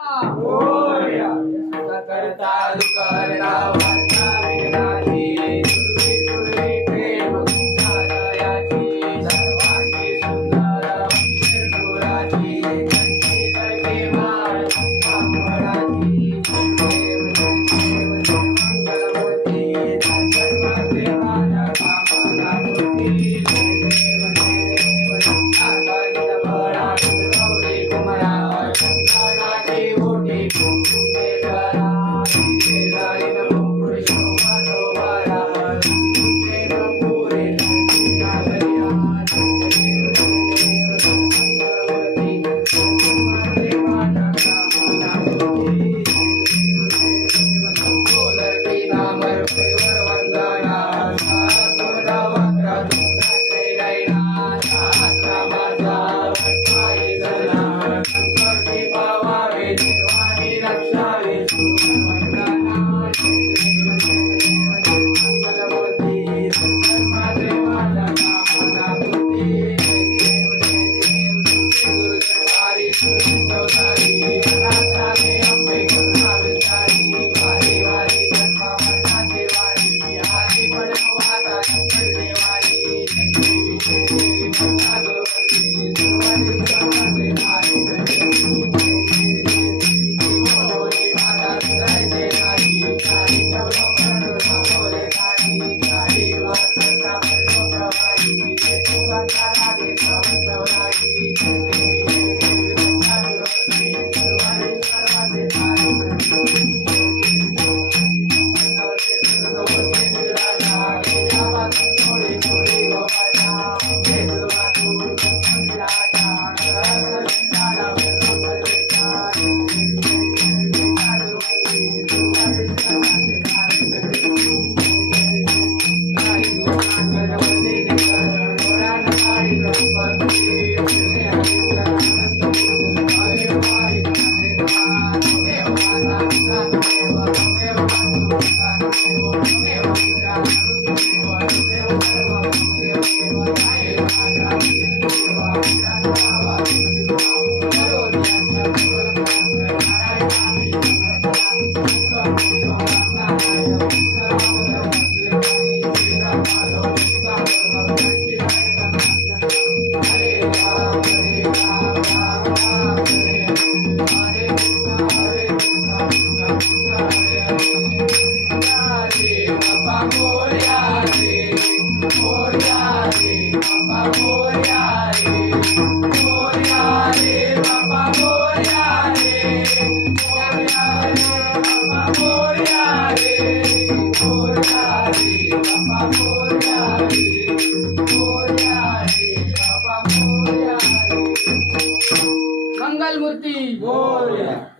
मोरया करता करता वाचायची तुझी तुझी प्रेम गुणालयाची सर्वांगी सुंदर गुराची कंठी करके माळ कापडाची मंगलमूर्ती धन्वंतरी माझ्या कामना पूर्ती देव आकाशित बळा गौरी कुमारा चंदनाची ओटी कुंकुमे करा हरित मुकुट शोभतो बरा तुझे पुरे नागरिया मंगलमूर्ती धन्वंतरी माझ्या कामना पूर्ती बोलती नामर परिवर वंदना सोदा वक्र तुंगाचे गैना शास्त्रामाचा वटवाई गला संकटी पावावे निर्वाणी रक्षावे सुवंदना मंगलमूर्ती धन्वंतरी माझ्या कामना पूर्ती गुरुचरवारी सुरचौधारी राधाने अंबे करुणा विस्तारी वारी वारी जन्मामरणाचे वारी आली पडवाता देवारी देवी देवी भगवती सुरवारी सर्वांचे मारी बोली माता सुधायचे नाही गाडी चवलो पडो बोले गाडी गाडी वासंता पडो प्रवाही देवाचा लागे सवंतवरागी देवी देवी भगवती सुरवारी सर्वांचे मारी मंगलमूर्ती मोरया।